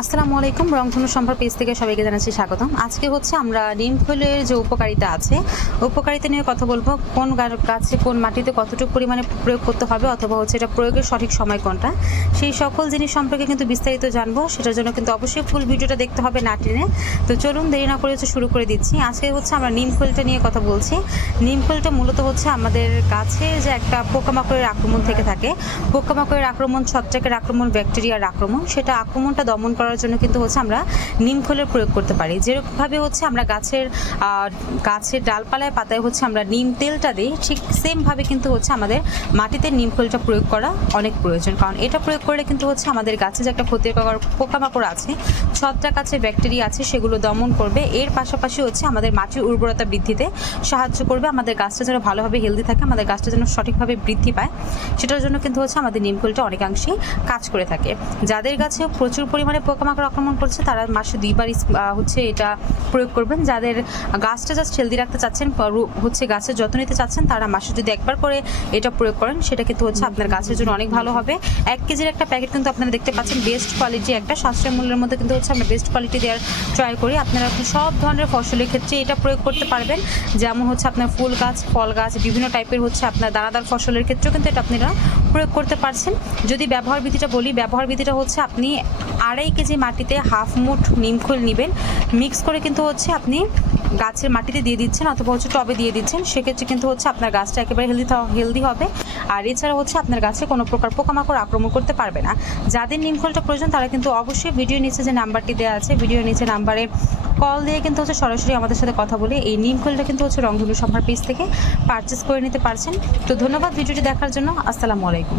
আসসালামু আলাইকুম, রংধনু সম্ভার পেজ থেকে সবাইকে জানাচ্ছি স্বাগতম। আজকে হচ্ছে আমরা নিম ফুলের যে উপকারিতা আছে, উপকারিতা নিয়ে কথা বলব, কোন গাছে কোন মাটিতে কতটুকু পরিমাণে প্রয়োগ করতে হবে অথবা হচ্ছে এটা প্রয়োগের সঠিক সময় কোনটা, সেই সকল জিনিস সম্পর্কে কিন্তু বিস্তারিত জানব। সেটার জন্য কিন্তু অবশ্যই ফুল ভিডিওটা দেখতে হবে না টেনে। তো চলুন, দেরি না করে হচ্ছে শুরু করে দিচ্ছি। আজকে হচ্ছে আমরা নিম ফুলটা নিয়ে কথা বলছি। নিম ফুলটা মূলত হচ্ছে আমাদের গাছে যে একটা পোকামাকড়ের আক্রমণ থেকে থাকে। পোকামাকড়ের আক্রমণ, ছত্রাকের আক্রমণ, ব্যাকটেরিয়ার আক্রমণ, সেটা আক্রমণটা দমন করার জন্য কিন্তু হচ্ছে আমরা নিম খোলের প্রয়োগ করতে পারি। যেরকমভাবে হচ্ছে আমরা গাছের গাছের ডালপালায় পাতায় হচ্ছে আমরা নিম তেলটা দিই, ঠিক সেমভাবে কিন্তু হচ্ছে আমাদের মাটিতে নিম খোলটা প্রয়োগ করা অনেক প্রয়োজন। কারণ এটা প্রয়োগ করলে কিন্তু হচ্ছে আমাদের গাছে যে একটা ক্ষতিকর পোকামাকড় আছে, ছত্রাক আছে, ব্যাকটেরিয়া আছে, সেগুলো দমন করবে। এর পাশাপাশি হচ্ছে আমাদের মাটির উর্বরতা বৃদ্ধিতে সাহায্য করবে। আমাদের গাছটা যেন ভালোভাবে হেলদি থাকে, আমাদের গাছটা যেন সঠিকভাবে বৃদ্ধি পায়। সেটার জন্য কিন্তু হচ্ছে আমাদের নিমখোলটা অনেকাংশেই কাজ করে থাকে। যাদের গাছে প্রচুর পরিমাণে পোকামাকড় আক্রমণ করছে, তারা মাসে দুইবার হচ্ছে এটা প্রয়োগ করবেন। যাদের গাছটা জাস্ট হেলদি রাখতে চাচ্ছেন হচ্ছে গাছের যত্ন নিতে চাচ্ছেন, তারা মাসে যদি একবার করে এটা প্রয়োগ করেন, সেটা কিন্তু হচ্ছে আপনার গাছের জন্য অনেক ভালো হবে। এক কেজির একটা প্যাকেট কিন্তু আপনারা দেখতে পাচ্ছেন বেস্ট কোয়ালিটি একটা সাশ্রয় মূল্যের মধ্যে কিন্তু হচ্ছে আমরা বেস্ট কোয়ালিটি দেওয়ার ট্রাই করি। আপনারা সব ধরনের ফসলের ক্ষেত্রে এটা প্রয়োগ করতে পারবেন। যেমন হচ্ছে আপনার ফুল গাছ, ফল গাছ, বিভিন্ন টাইপের হচ্ছে আপনার দানাদার ফসলের ক্ষেত্রেও কিন্তু এটা আপনারা প্রয়োগ করতে পারছেন। যদি ব্যবহার বিধিটা বলি, ব্যবহার বিধিটা হচ্ছে আপনি আড়াই কেজি মাটিতে হাফ মুঠ নিমখোল নেবেন মিক্স করে কিন্তু হচ্ছে আপনি গাছের মাটিতে দিয়ে দিচ্ছেন অথবা হচ্ছে টবে দিয়ে দিচ্ছেন, সেক্ষেত্রে কিন্তু হচ্ছে আপনার গাছটা একেবারে হেলদি হেলদি হবে। আর এছাড়া হচ্ছে আপনার গাছে কোনো প্রকার পোকামাকড় আক্রমণ করতে পারবে না। যাদের নিমখোলটা প্রয়োজন, তারা কিন্তু অবশ্যই ভিডিও নিচে যে নাম্বারটি দেওয়া আছে ভিডিও নিচে নাম্বারে কল দিয়ে কিন্তু হচ্ছে সরাসরি আমাদের সাথে কথা বলে এই নিমখোলটা কিন্তু হচ্ছে রংধনু সম্ভার পেজ থেকে পারচেস করে নিতে পারছেন। তো ধন্যবাদ ভিডিওটি দেখার জন্য। আসসালামু আলাইকুম।